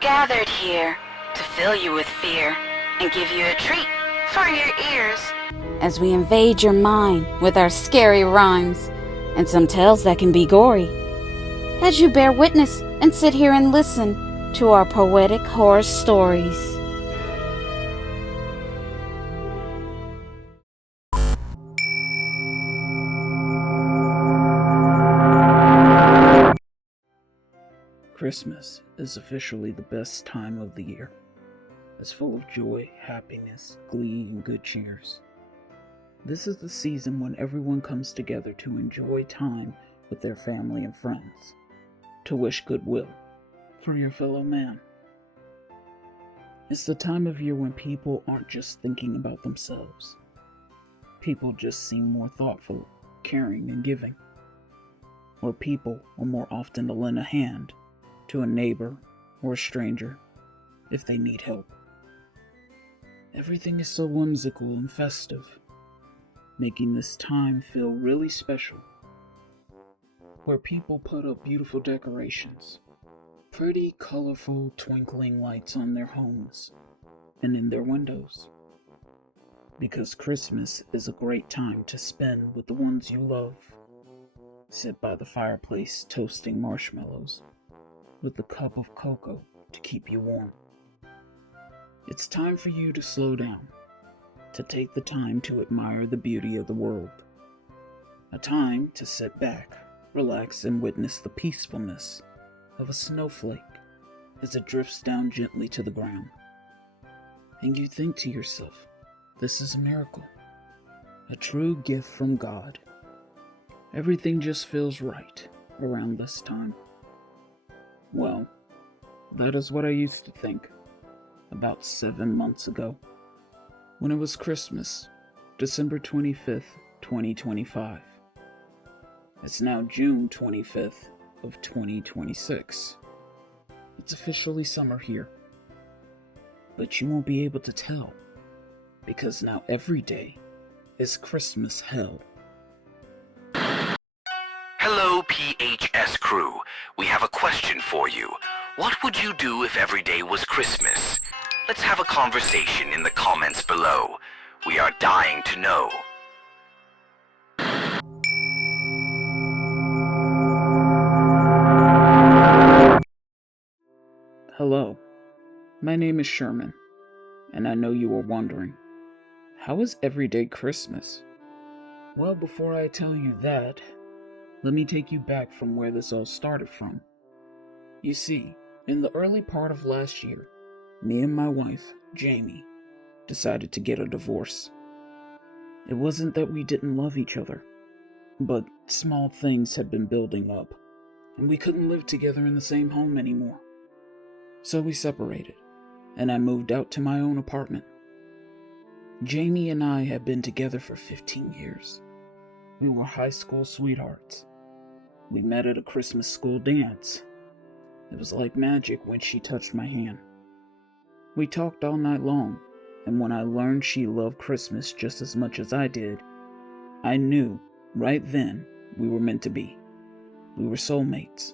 gathered here to fill you with fear and give you a treat for your ears. As we invade your mind with our scary rhymes and some tales that can be gory. As you bear witness and sit here and listen to our poetic horror stories. Christmas is officially the best time of the year. It's full of joy, happiness, glee, and good cheers. This is the season when everyone comes together to enjoy time with their family and friends, to wish goodwill for your fellow man. It's the time of year when people aren't just thinking about themselves. People just seem more thoughtful, caring, and giving. Or people are more often to lend a hand to a neighbor or a stranger if they need help. Everything is so whimsical and festive, making this time feel really special, where people put up beautiful decorations, pretty, colorful, twinkling lights on their homes and in their windows. Because Christmas is a great time to spend with the ones you love. Sit by the fireplace toasting marshmallows with a cup of cocoa to keep you warm. It's time for you to slow down, to take the time to admire the beauty of the world. A time to sit back, relax, and witness the peacefulness of a snowflake as it drifts down gently to the ground. And you think to yourself, this is a miracle, a true gift from God. Everything just feels right around this time. Well, that is what I used to think about 7 months ago, when it was Christmas, December 25th, 2025. It's now June 25th of 2026. It's officially summer here. But you won't be able to tell, because now every day is Christmas hell. Hello, P.H.S. crew. We have a question for you. What would you do if every day was Christmas? Let's have a conversation in the comments below. We are dying to know. Hello, my name is Sherman, and I know you are wondering, how is everyday Christmas? Well, before I tell you that, let me take you back from where this all started from. You see, in the early part of last year, me and my wife, Jamie, decided to get a divorce. It wasn't that we didn't love each other, but small things had been building up, and we couldn't live together in the same home anymore. So we separated, and I moved out to my own apartment. Jamie and I had been together for 15 years. We were high school sweethearts. We met at a Christmas school dance. It was like magic when she touched my hand. We talked all night long, and when I learned she loved Christmas just as much as I did, I knew right then we were meant to be. We were soulmates.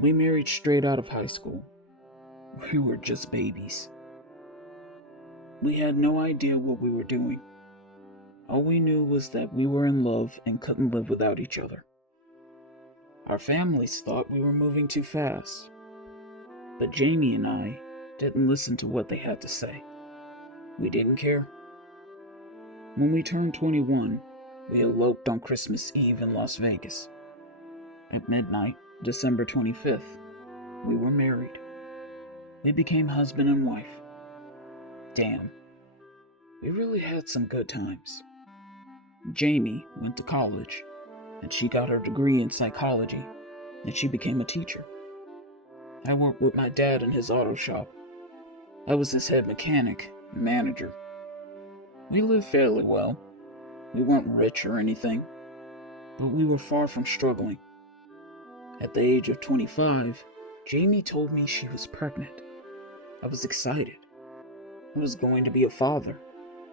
We married straight out of high school. We were just babies. We had no idea what we were doing. All we knew was that we were in love and couldn't live without each other. Our families thought we were moving too fast, but Jamie and I didn't listen to what they had to say. We didn't care. When we turned 21, we eloped on Christmas Eve in Las Vegas. At midnight, December 25th, we were married. We became husband and wife. Damn, we really had some good times. Jamie went to college, and she got her degree in psychology, and she became a teacher. I worked with my dad in his auto shop. I was his head mechanic and manager. We lived fairly well. We weren't rich or anything, but we were far from struggling. At the age of 25, Jamie told me she was pregnant. I was excited. I was going to be a father,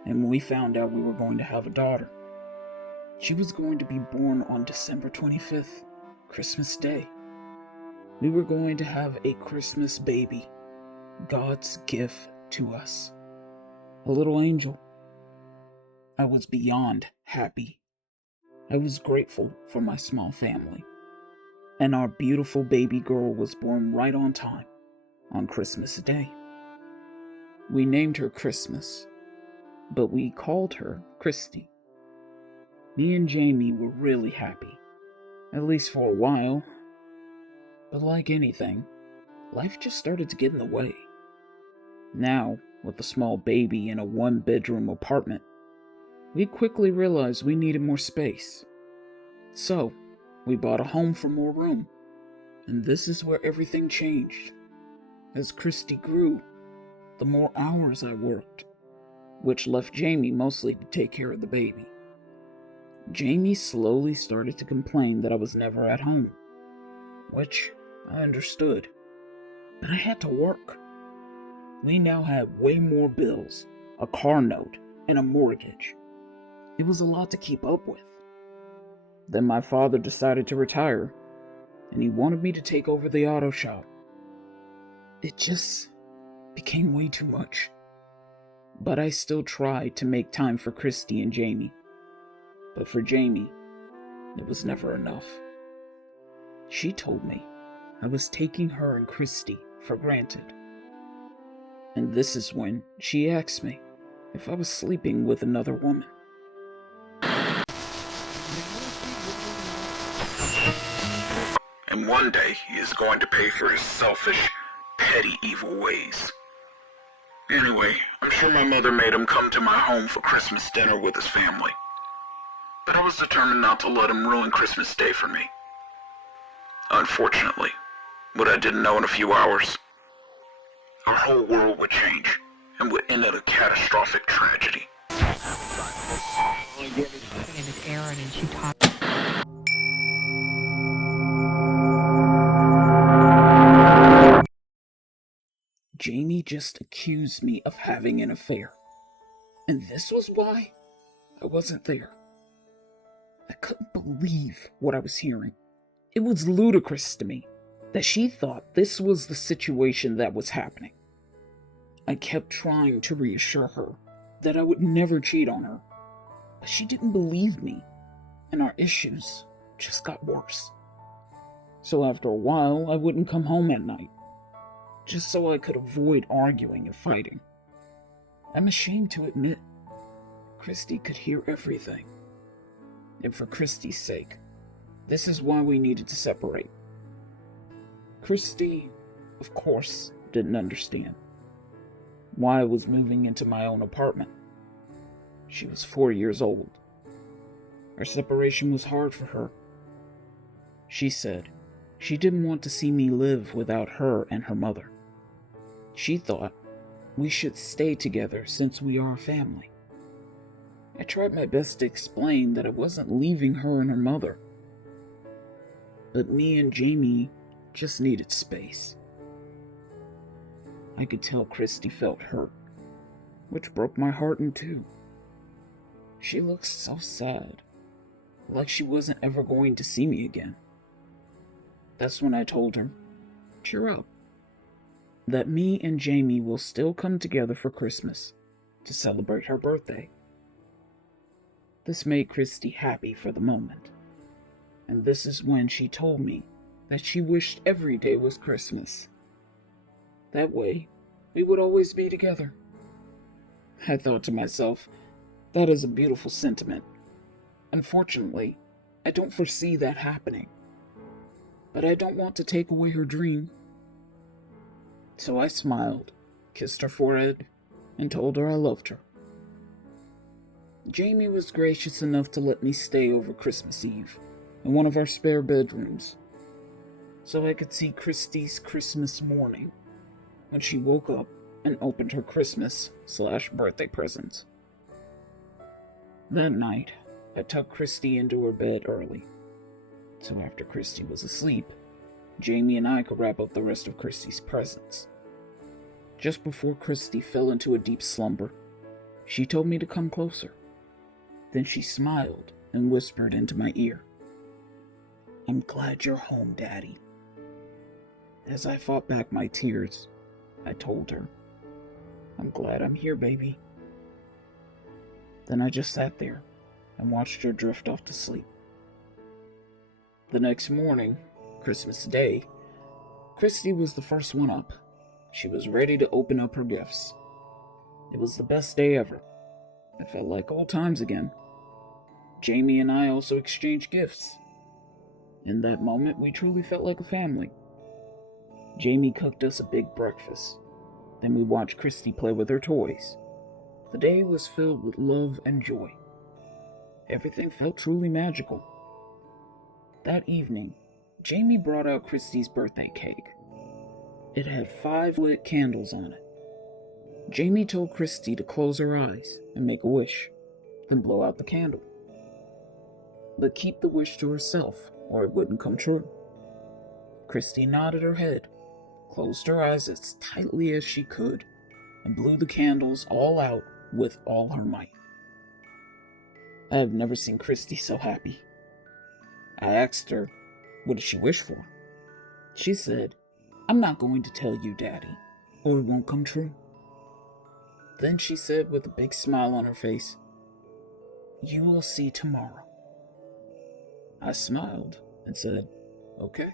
and when we found out we were going to have a daughter, she was going to be born on December 25th, Christmas Day. We were going to have a Christmas baby, God's gift to us. A little angel. I was beyond happy. I was grateful for my small family. And our beautiful baby girl was born right on time, on Christmas Day. We named her Christmas, but we called her Christy. Me and Jamie were really happy, at least for a while. But like anything, life just started to get in the way. Now, with a small baby in a one-bedroom apartment, we quickly realized we needed more space. So, we bought a home for more room. And this is where everything changed. As Christy grew, the more hours I worked, which left Jamie mostly to take care of the baby. Jamie slowly started to complain that I was never at home, which I understood, but I had to work. We now had way more bills, a car note, and a mortgage. It was a lot to keep up with. Then my father decided to retire, and he wanted me to take over the auto shop. It just became way too much. But I still tried to make time for Christy and Jamie. But for Jamie, it was never enough. She told me I was taking her and Christy for granted. And this is when she asked me if I was sleeping with another woman. And one day he is going to pay for his selfish, petty, evil ways. Anyway, I'm sure my mother made him come to my home for Christmas dinner with his family. But I was determined not to let him ruin Christmas Day for me. Unfortunately, what I didn't know in a few hours, our whole world would change and would end in a catastrophic tragedy. Jamie just accused me of having an affair. And this was why I wasn't there. I couldn't believe what I was hearing. It was ludicrous to me that she thought this was the situation that was happening. I kept trying to reassure her that I would never cheat on her, but she didn't believe me, and our issues just got worse. So after a while, I wouldn't come home at night, just so I could avoid arguing and fighting. I'm ashamed to admit, Christy could hear everything. And for Christy's sake, this is why we needed to separate. Christy, of course, didn't understand why I was moving into my own apartment. She was 4 years old. Our separation was hard for her. She said she didn't want to see me live without her and her mother. She thought we should stay together since we are a family. I tried my best to explain that I wasn't leaving her and her mother. But me and Jamie just needed space. I could tell Christy felt hurt, which broke my heart in two. She looked so sad, like she wasn't ever going to see me again. That's when I told her, cheer up, that me and Jamie will still come together for Christmas to celebrate her birthday. This made Christy happy for the moment, and this is when she told me that she wished every day was Christmas. That way, we would always be together. I thought to myself, that is a beautiful sentiment. Unfortunately, I don't foresee that happening. But I don't want to take away her dream. So I smiled, kissed her forehead, and told her I loved her. Jamie was gracious enough to let me stay over Christmas Eve in one of our spare bedrooms, so I could see Christy's Christmas morning when she woke up and opened her Christmas/birthday presents. That night, I tucked Christy into her bed early, so after Christy was asleep, Jamie and I could wrap up the rest of Christy's presents. Just before Christy fell into a deep slumber, she told me to come closer. Then she smiled and whispered into my ear, "I'm glad you're home, Daddy." As I fought back my tears, I told her, "I'm glad I'm here, baby." Then I just sat there and watched her drift off to sleep. The next morning, Christmas Day, Christy was the first one up. She was ready to open up her gifts. It was the best day ever. It felt like old times again. Jamie and I also exchanged gifts. In that moment, we truly felt like a family. Jamie cooked us a big breakfast. Then we watched Christy play with her toys. The day was filled with love and joy. Everything felt truly magical. That evening, Jamie brought out Christy's birthday cake. It had 5 lit candles on it. Jamie told Christy to close her eyes and make a wish, then blow out the candle. But keep the wish to herself, or it wouldn't come true. Christy nodded her head, closed her eyes as tightly as she could, and blew the candles all out with all her might. I have never seen Christy so happy. I asked her, what did she wish for? She said, "I'm not going to tell you, Daddy, or it won't come true." Then she said with a big smile on her face, "You will see tomorrow." I smiled and said, "Okay."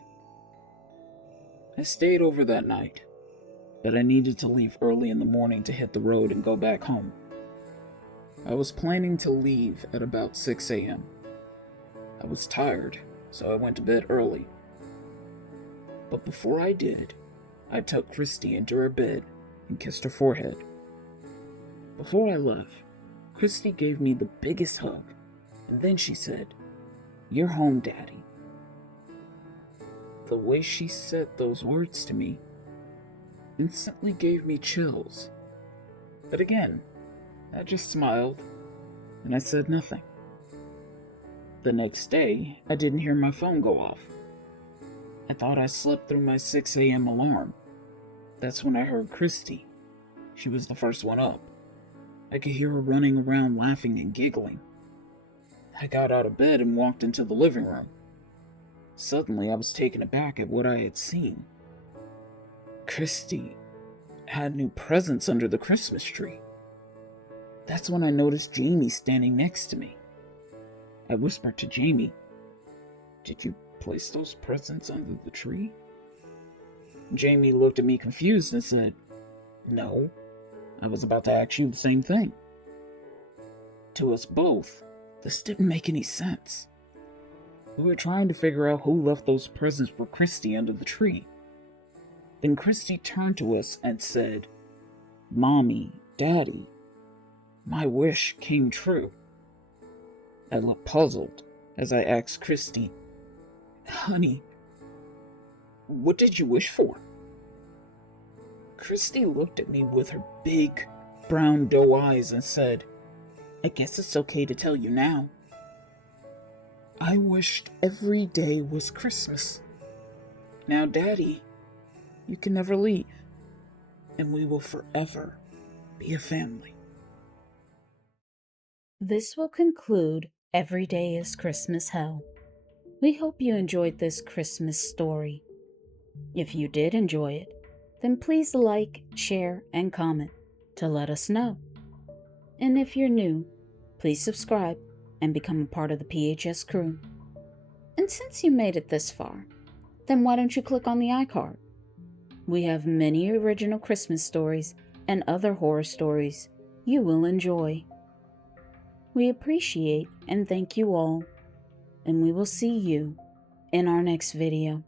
I stayed over that night, but I needed to leave early in the morning to hit the road and go back home. I was planning to leave at about 6 a.m. I was tired, so I went to bed early. But before I did, I tucked Christy into her bed and kissed her forehead. Before I left, Christy gave me the biggest hug, and then she said, "You're home, Daddy." The way she said those words to me instantly gave me chills. But again, I just smiled, and I said nothing. The next day, I didn't hear my phone go off. I thought I slept through my 6 a.m. alarm. That's when I heard Christy. She was the first one up. I could hear her running around laughing and giggling. I got out of bed and walked into the living room. Suddenly, I was taken aback at what I had seen. Christy had new presents under the Christmas tree. That's when I noticed Jamie standing next to me. I whispered to Jamie, "Did you place those presents under the tree?" Jamie looked at me confused and said, "No, I was about to ask you the same thing." To us both, this didn't make any sense. We were trying to figure out who left those presents for Christy under the tree. Then Christy turned to us and said, "Mommy, Daddy, my wish came true." I looked puzzled as I asked Christy, "Honey, what did you wish for?" Christy looked at me with her big, brown doe eyes and said, "I guess it's okay to tell you now. I wished every day was Christmas. Now, Daddy, you can never leave, and we will forever be a family." This will conclude Every Day is Christmas Hell. We hope you enjoyed this Christmas story. If you did enjoy it, then please like, share, and comment to let us know. And if you're new, please subscribe and become a part of the P.H.S. crew. And since you made it this far, then why don't you click on the iCard? We have many original Christmas stories and other horror stories you will enjoy. We appreciate and thank you all, and we will see you in our next video.